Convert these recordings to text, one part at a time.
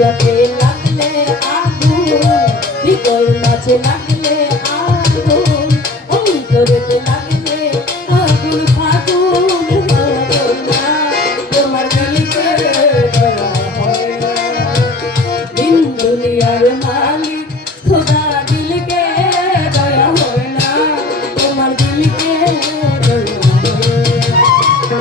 যাতে লাগলে আগুন, হৃদয় নাচে লাগলে আগুন, অন্তরেতে লাগলে আগুন ফাগুন হবে না, তোমার দিলকে দয়া হয় না। দিন দুনিয়ার মালিক খোদা দিলকে দয়া হয় না, তোমার দিলকে দয়া হয় না।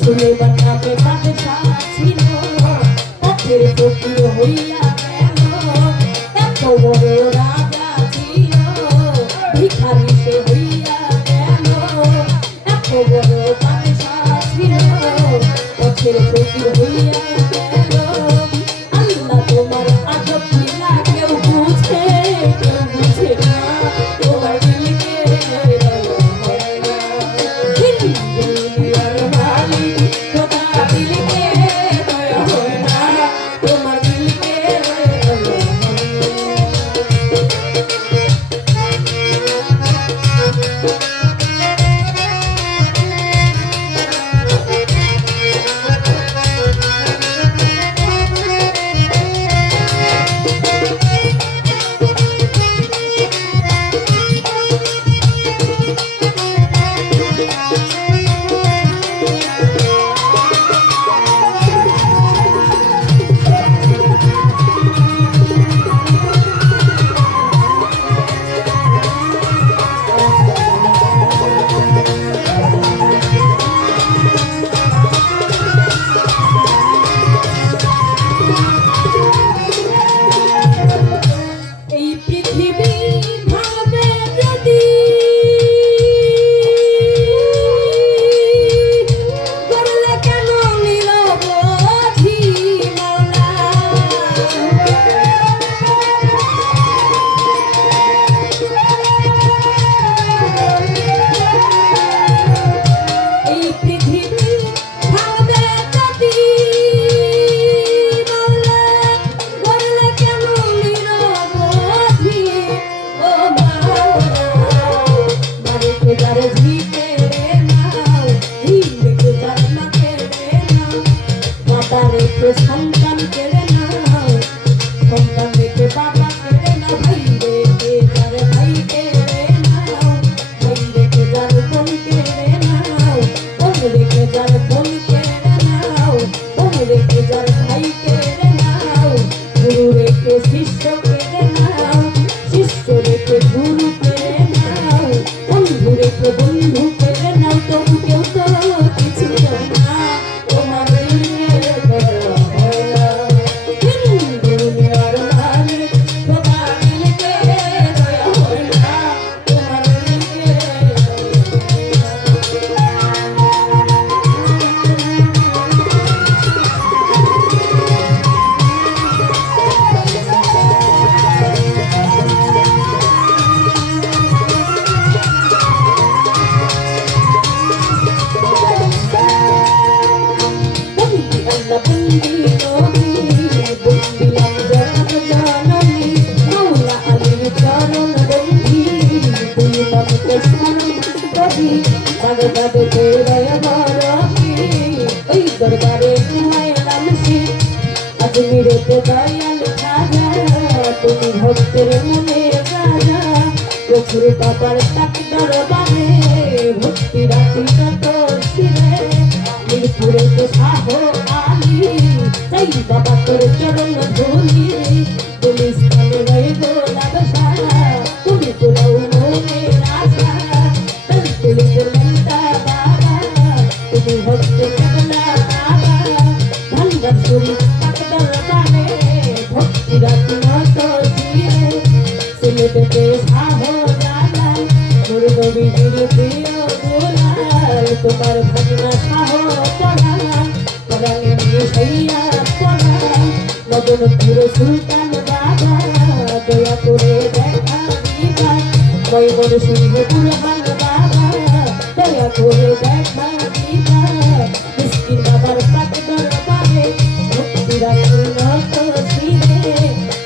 সুলেমান নামে বাদশাহ ছিল, পথের ফকির হইয়া গেল, এত বড় রাজা ছিল, ভিখারি সে হইয়া গেল, এত বড় বাদশাহ ছিল, পথের ফকির হইয়া গেল। আল্লাহ তোমার আজব লীলা কেউ বুঝে না, তোমার দিলকে দয়া হয় না। দুনিয়ার মালিক খোদা দিলকে দয়া হয় না, তোমার দিলকে দয়া হয় না। রেখে সন্তান কেড়ে নাও, সন্তান রেখে বাবা কেড়ে নাও, ভাই রেখে যার ভাই কেড়ে নাও, ভাই রেখে যার বোন কেড়ে নাও, বোন রেখে যার বোন কেড়ে নাও, বোন রেখে যার ভাই কেড়ে নাও, গুরু রেখে শিষ্য কেড়ে নাও, শিষ্য রেখে গুরু কেড়ে নাও, বন্ধু রেখে বন্ধু কেড়ে নাও, তবু কেউ তো কিছু না, তোমার দিনের করা হয় না। দুনিয়ার মালিক খোদা দিলকে দয়া হয় না, তোমার দিলকে বন্দি নবী বন্দিলাম জগৎ জননী মৌলা আলীর চরণ বন্ধি তুই মনকে স্মরণ করি বাগে বাগে দয়া বরকি ওই দরবারে তোমায় লালসি আজমিরেতে দয়াল খাজা তুমি ভক্তের মনে রাজা চোখের বাবার তাক দরবারে ভক্তি রাখি কত শিরে মিরপুরেতে শাহ আলী তাই বাবা তোর চরণ ধুলি গুলিস্তানে রয়ে গোলাপ সারা তুমি তোলাও মনের আশা তাই তুলি তোলতা বাবা তুমি ভক্ত কেবলা বাবা ভান্ডার সুরি তাক দরবারে ভক্তি রাখি মত শিরে সিলেটেতে শাহ জালাল মোর নবীজির প্রিয় দুলাল তোমার ভাগনা শাহ পরাণ পরাণে নিয়ে সাইয়া পরাণ মদনপুর সুলতান বাবা দয়া করে দেখা দিবা ময়মন সিংহ বুরহান বাবা দয়া করে দেখা দিবা মিসকিন বাবার পাক দরবারে ভক্তি রাখি নত শিরে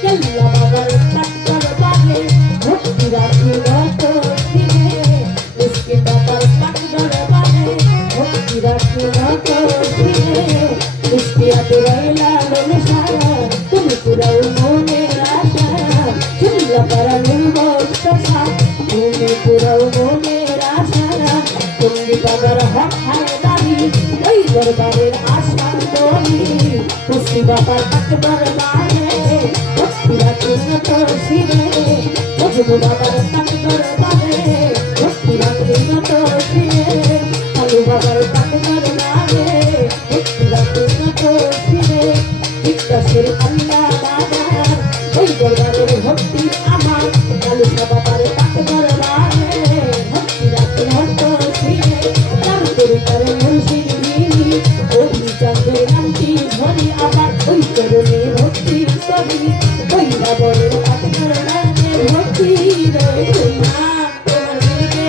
কেল্লা বাবার পাক দরবারে ভক্তি রাখি নত শিরে মিসকিন বাবার পাক দরবারে ভক্তি রাখি নত শিরে মিষ্টিয়াতে রইলা সারা তুমি পুরাও মনের আশা চিল্লা পারা নির্বসা তুমি পুরাও মনের আশা তুমি বাবার হক হায়দারি ওই দরবারের আশা করি খুশি বাবার পাক দরবারে ভক্তি রাখি নত শিরে মজনু বাবার পাক দরবারে ভক্তি রাখি নত শিরে কালু বাবার পাক দরবারে ভক্তি রাখি নত শিরে বিকাশের আল্লাহ বাবার ওই দরবারের ভক্তি আমার কালু বাবার পাক দরবারে ভক্তি রাখি নত শিরে নাম তরি করে মুর্শিদ বিনি অভিচাঁদের নামটি ধরি আবার ওই চরণে ভক্তি করি ওই বাবরের পাক দরবারে ভক্তি রই না তোমার দিকে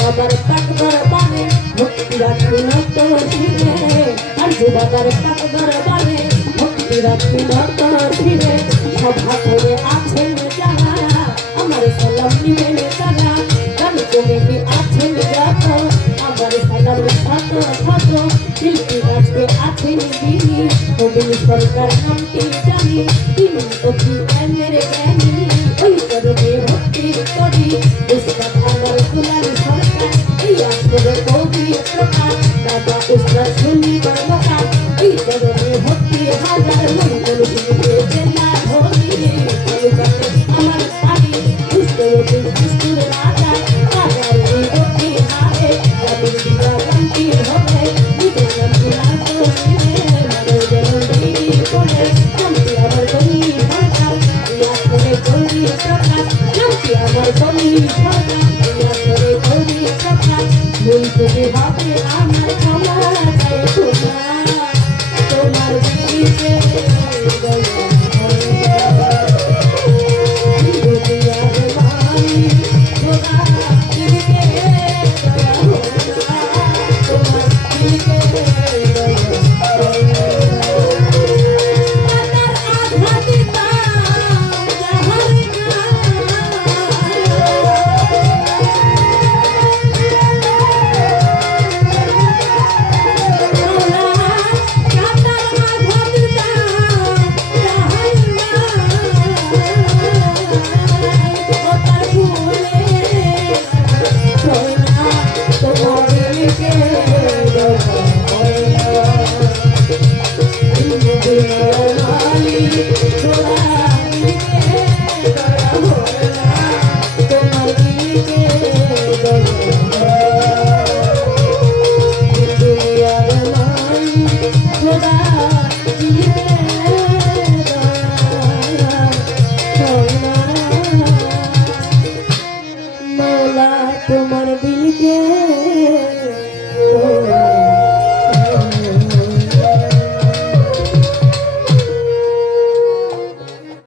বাবার পাক দরবারে ভক্তি রাখি নত শিরে আরজু বাবার পাক দরবারে ভক্তি রাখি নত শিরে সভা করে আছেন যারা আমার সালাম নিবেন তারা গান কমিটি আছেন যত আমার সালাম শত শত শিল্পী আজকে আছেন বিনি নবীন সরকার নামটি জানি তিনি অতি জ্ঞানের জ্ঞানী ওই চরণে ভক্তি করি উস্তাদ আমার কুলার সরকার এই আসরে কবি প্রকাশ দাদা উস্তাদ শুনি কর্মকার এই চরণে ভক্তি হাজার মঙ্গল শুনিতে জেলা ধরি আমার পানি উস্তাদ উস্তুর রাজা রাজার এই ভক্তি হারে রাতের দিবা কান্তি হবে নিজের নাম কুলার করিবে মানব যেমন দেবী করে নামটি আমার কবি সরকার এই আসরে কবি প্রকাশ নামটি আমার কবি সরকার এই আসরে কবি প্রকাশ ভুল থেকে হবে আমার ক্ষমা চাই তোমার দিকে দয়া হয় হয় না